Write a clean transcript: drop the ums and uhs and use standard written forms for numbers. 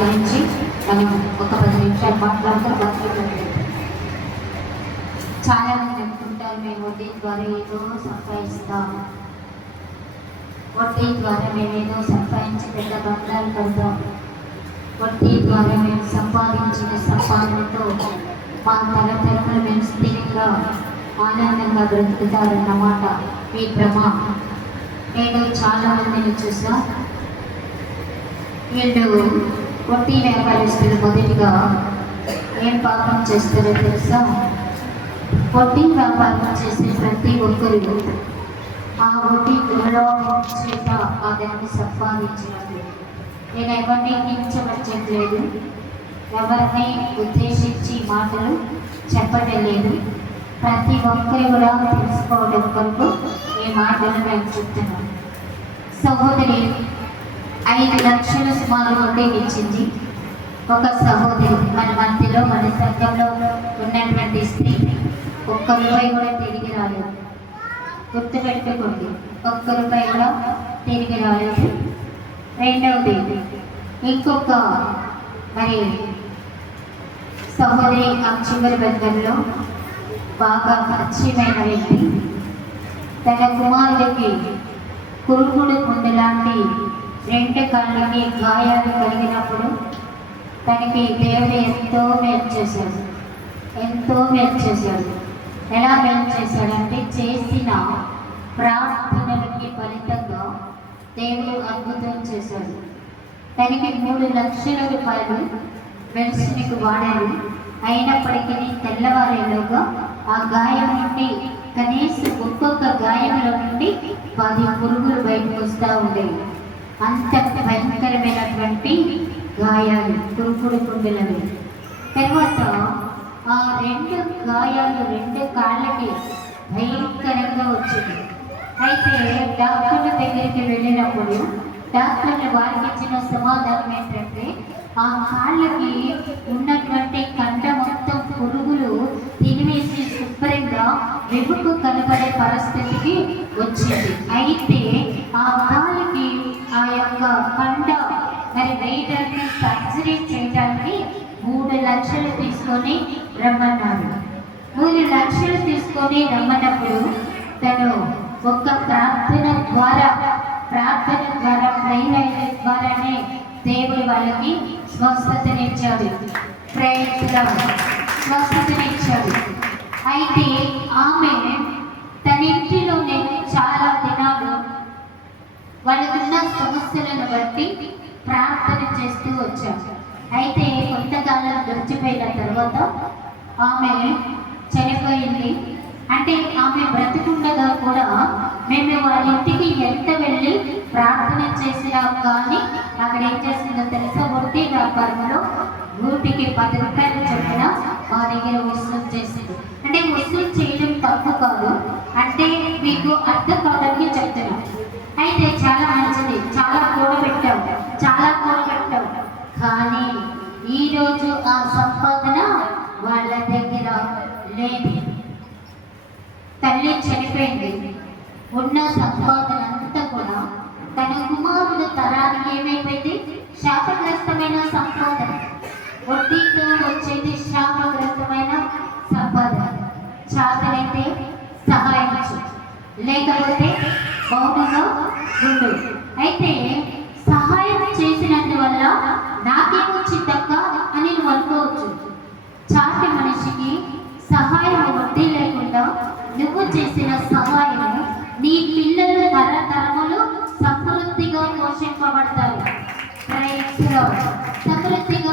గురించి మనం ఒక 10 నిమిషాలు మాట్లాడతాం. చాలా మంది అనుకుంటారు మేము వడ్డీ ద్వారా ఏదో సంపాదిస్తాము, వడ్డీ ద్వారా మేము ఏదో సంపాదించి పెద్ద బంగారు కడతాం, వడ్డీ ద్వారా మేము సంపాదించిన సంపాదనతో మా తరతరములు మేము స్థిరంగా ఆనందంగా బ్రతుకుతారన్నమాట మీ భ్రమ. నేను చాలా మందిని చూసా, వీళ్ళు వడ్డీ వ్యాపారస్తులు మొదటిగా ఏం పాపం చేస్తారో తెలుసా? వడ్డీ వ్యాపారం చేసే ప్రతి ఒక్కరు ఆ వడ్డీ చేత ఆ దాన్ని సంపాదించినట్లు. నేను ఎవరిని హింసపరచట్లేదు, ఎవరిని ఉద్దేశించి మాటలు చెప్పడం లేదు. ప్రతి ఒక్కరు కూడా తెలుసుకోవడం కొరకు ఈ మాటలు నేను చెప్తున్నాను. సహోదరి 5 లక్షల సుమారు వడ్డీ ఇచ్చింది. ఒక సహోదరి మన మధ్యలో మన సంఘంలో ఉన్నటువంటి స్త్రీ ₹1 కూడా తిరిగి రాలేదు. గుర్తుపెట్టుకోండి, ₹1 కూడా తిరిగి రాలేదు. రెండవది ఇంకొక మరి సహోదరి ఆ చివరి దగ్గరలో బాగా పరిచయమైన వ్యక్తి తన కుమారుడికి కురుకుడు ముందు లాంటి 2 కాళ్ళకి గాయాలు కలిగినప్పుడు తనకి దేవుడు ఎంతో మేలు చేశాడు, ఎంతో మేలు చేశాడు. ఎలా మేలు చేశాడంటే చేసిన ప్రార్థనలకి ఫలితంగా దేవుడు అద్భుతం చేశాడు. తనకి ₹3 లక్షల మెడిసిన్కి వాడారు. అయినప్పటికీ తెల్లవారేలోగా ఆ గాయం నుండి కనీసం ఒక్కొక్క గాయంలో నుండి 10 పురుగులు బయటకు వస్తూ ఉండేవి. అంత భయంకరమైనటువంటి గాయాలు, కురుకుడు కుండలవి. తర్వాత ఆ 2 గాయాలు 2 కాళ్ళకి భయంకరంగా వచ్చింది. అయితే డాక్టర్ల దగ్గరికి వెళ్ళినప్పుడు డాక్టర్లు వారికి ఇచ్చిన సమాధానం ఏంటంటే ఆ కాళ్ళకి ఉన్నటువంటి కండ మొత్తం పురుగులు తినివేసి శుభ్రంగా వెనుక కనపడే పరిస్థితికి వచ్చింది. అయితే ఆ కాళ్ళకి ఆ యొక్క కండ మరి వేయడానికి సర్జరీ చేయడానికి ₹3 లక్షలు తీసుకొని రమ్మన్నారు. 3 లక్షలు తీసుకొని రమ్మన్నప్పుడు తను ఒక్క ప్రార్థన ద్వారా ప్రేయర్ ద్వారానే దేవుడు వాళ్ళకి స్వస్థతనిచ్చాడు. స్వస్థతనిచ్చాడు. అయితే ఆమె తన ఇంటిలోనే చాలా దినాలు వాళ్ళకున్న సమస్యలను బట్టి ప్రార్థన చేస్తూ వచ్చాడు. అయితే కొంతకాలం గడిచిపోయిన తర్వాత ఆమె చనిపోయింది. అంటే ఆమె బ్రతికుండగా కూడా మేము వాళ్ళ ఇంటికి ఎంత వెళ్ళి ప్రార్థన చేసినా కానీ అక్కడ ఏం చేసిందో తెలుసా? వడ్డీ వ్యాపారంలో రూటికి ₹10 చొప్పున మా దగ్గర వసూలు చేసింది. అంటే వసూలు చేయడం తప్పు కాదు, అంటే మీకు అర్థం కావడానికి చెప్తున్నాం. అయితే చాలా మంచిది, చాలా కూడబెట్టావు, కానీ ఈరోజు ఆ సంపాదన వాళ్ళ దగ్గర లేదు. తల్లి చనిపోయింది, ఉన్న సంపాదన అంతా కూడా తన కుమారుడు తరానికి ఏమైపోయింది? శాపగ్రస్తమైన సంపాదన. వడ్డీతో వచ్చేది శాపగ్రస్తమైన సంపాదన. చాతనైతే సహాయించు, లేకపోతే మౌనంగా ఉండు. అయితే సహాయం చేసినందువల్ల నాకేమొచ్చిందక్క అని నువ్వు అనుకోవచ్చు. చాటి మనిషికి సహాయం వడ్డీ లేకుండా నువ్వు చేసిన సహాయం నీ పిల్లలు తరతరములు సమృద్ధిగా పోషింపబడతారు. సమృద్ధిగా